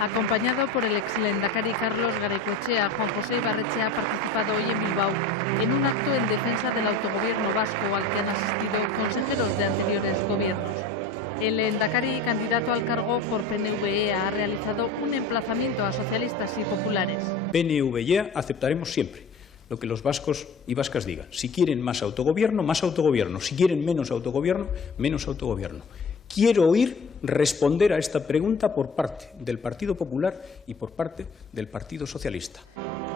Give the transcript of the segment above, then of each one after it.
Acompañado por el exlendakari Carlos Garaikoetxea, Juan José Ibarretxe ha participado hoy en Bilbao en un acto en defensa del autogobierno vasco al que han asistido consejeros de anteriores gobiernos. El lehendakari, candidato al cargo por PNV ha realizado un emplazamiento a socialistas y populares. PNV aceptaremos siempre lo que los vascos y vascas digan. Si quieren más autogobierno, más autogobierno. Si quieren menos autogobierno, menos autogobierno. Quiero oír responder a esta pregunta por parte del Partido Popular y por parte del Partido Socialista.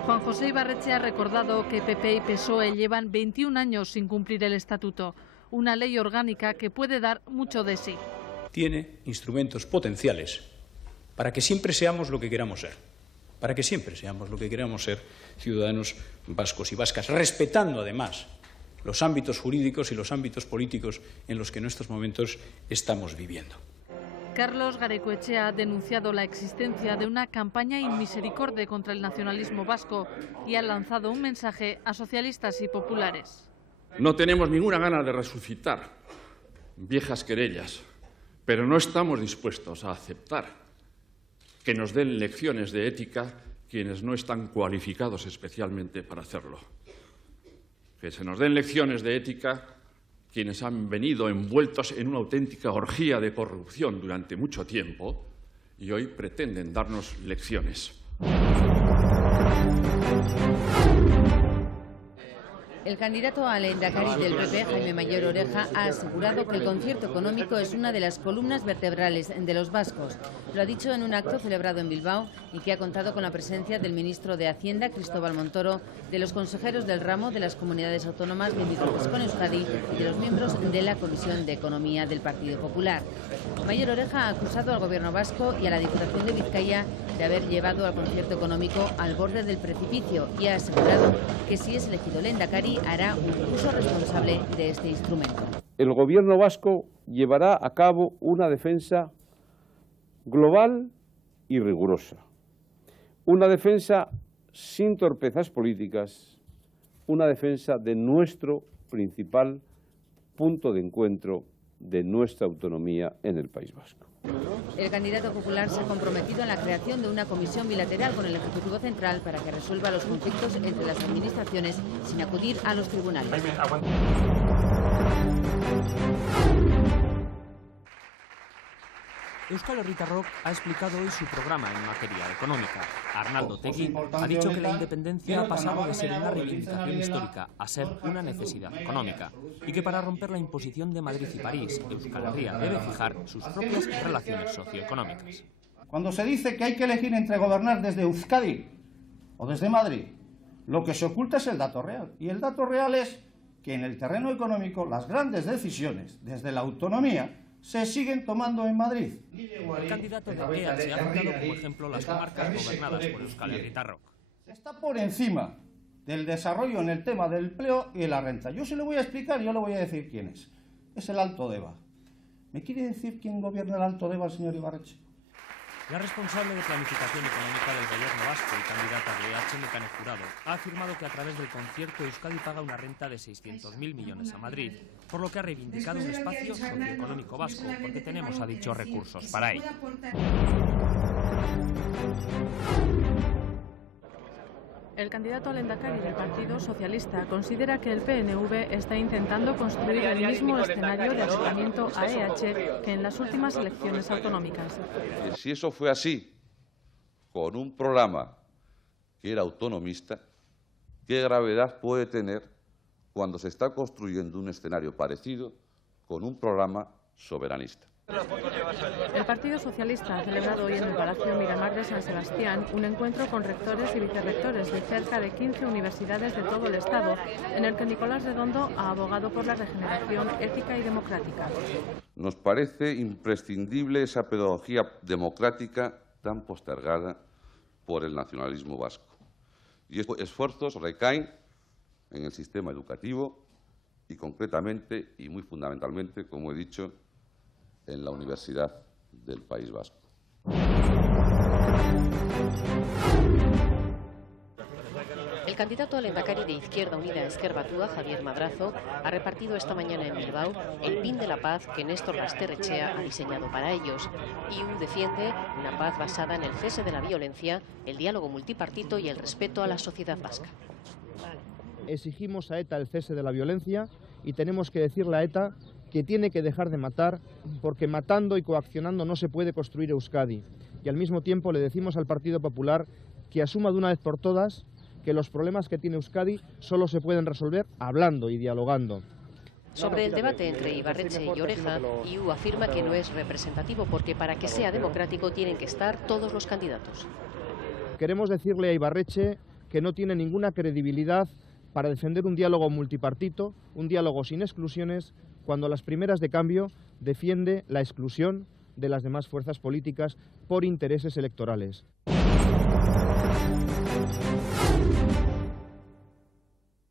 Juan José Ibarretxe ha recordado que PP y PSOE llevan 21 años sin cumplir el estatuto, una ley orgánica que puede dar mucho de sí. Tiene instrumentos potenciales para que siempre seamos lo que queramos ser, para que siempre seamos lo que queramos ser ciudadanos vascos y vascas, respetando además los ámbitos jurídicos y los ámbitos políticos en los que en estos momentos estamos viviendo. Carlos Garaikoetxea ha denunciado la existencia de una campaña inmisericorde contra el nacionalismo vasco y ha lanzado un mensaje a socialistas y populares. No tenemos ninguna gana de resucitar viejas querellas, pero no estamos dispuestos a aceptar que nos den lecciones de ética quienes no están cualificados especialmente para hacerlo. Que se nos den lecciones de ética quienes han venido envueltos en una auténtica orgía de corrupción durante mucho tiempo y hoy pretenden darnos lecciones. El candidato al lehendakari del PP, Jaime Mayor Oreja, ha asegurado que el concierto económico es una de las columnas vertebrales de los vascos. Lo ha dicho en un acto celebrado en Bilbao y que ha contado con la presencia del ministro de Hacienda, Cristóbal Montoro, de los consejeros del ramo de las comunidades autónomas limítrofes con Euskadi y de los miembros de la Comisión de Economía del Partido Popular. Mayor Oreja ha acusado al gobierno vasco y a la Diputación de Vizcaya de haber llevado al concierto económico al borde del precipicio y ha asegurado que si es elegido lehendakari hará un uso responsable de este instrumento. El gobierno vasco llevará a cabo una defensa global y rigurosa. Una defensa sin torpezas políticas, una defensa de nuestro principal punto de encuentro de nuestra autonomía en el País Vasco. El candidato popular se ha comprometido en la creación de una comisión bilateral con el Ejecutivo Central para que resuelva los conflictos entre las administraciones sin acudir a los tribunales. Euskal Herritarrok ha explicado hoy su programa en materia económica. Arnaldo Tegui ha dicho que la independencia ha pasado de ser una reivindicación histórica a ser una necesidad económica y que para romper la imposición de Madrid y París, Euskal Herria debe fijar sus propias relaciones socioeconómicas. Cuando se dice que hay que elegir entre gobernar desde Euskadi o desde Madrid, lo que se oculta es el dato real. Y el dato real es que en el terreno económico las grandes decisiones desde la autonomía se siguen tomando en Madrid. El candidato de EH ha citado como ejemplo las comarcas gobernadas por Euskal Herritarrok. Está por encima del desarrollo en el tema del empleo y de la renta. Yo se lo voy a explicar, yo le voy a decir quién es. Es el Alto Deba. ¿Me quiere decir quién gobierna el Alto Deba, el señor Ibarretxe? La responsable de planificación económica del gobierno vasco y candidata de EH, Nekane Jurado, ha afirmado que a través del concierto Euskadi paga una renta de 600.000 millones a Madrid, por lo que ha reivindicado un espacio socioeconómico vasco, porque tenemos, ha dicho, recursos para ello. El candidato al lehendakari del Partido Socialista considera que el PNV está intentando construir el mismo escenario de acercamiento a EH que en las últimas elecciones autonómicas. Si eso fue así, con un programa que era autonomista, ¿qué gravedad puede tener cuando se está construyendo un escenario parecido con un programa soberanista? El Partido Socialista ha celebrado hoy en el Palacio Miramar de San Sebastián un encuentro con rectores y vicerrectores de cerca de 15 universidades de todo el Estado, en el que Nicolás Redondo ha abogado por la regeneración ética y democrática. Nos parece imprescindible esa pedagogía democrática tan postergada por el nacionalismo vasco. Y estos esfuerzos recaen en el sistema educativo y concretamente y muy fundamentalmente, como he dicho, en la Universidad del País Vasco. El candidato al Lehendakari de Izquierda Unida Ezker Batua, Javier Madrazo, ha repartido esta mañana en Bilbao el pin de la paz que Néstor Basterrechea ha diseñado para ellos. IU defiende una paz basada en el cese de la violencia, el diálogo multipartito y el respeto a la sociedad vasca. Exigimos a ETA el cese de la violencia y tenemos que decirle a ETA que tiene que dejar de matar, porque matando y coaccionando no se puede construir Euskadi. Y al mismo tiempo le decimos al Partido Popular que asuma de una vez por todas que los problemas que tiene Euskadi solo se pueden resolver hablando y dialogando. Sobre el debate entre Ibarretxe y Oreja, IU afirma que no es representativo porque para que sea democrático tienen que estar todos los candidatos. Queremos decirle a Ibarretxe que no tiene ninguna credibilidad para defender un diálogo multipartito, un diálogo sin exclusiones, cuando las primeras de cambio defiende la exclusión de las demás fuerzas políticas por intereses electorales.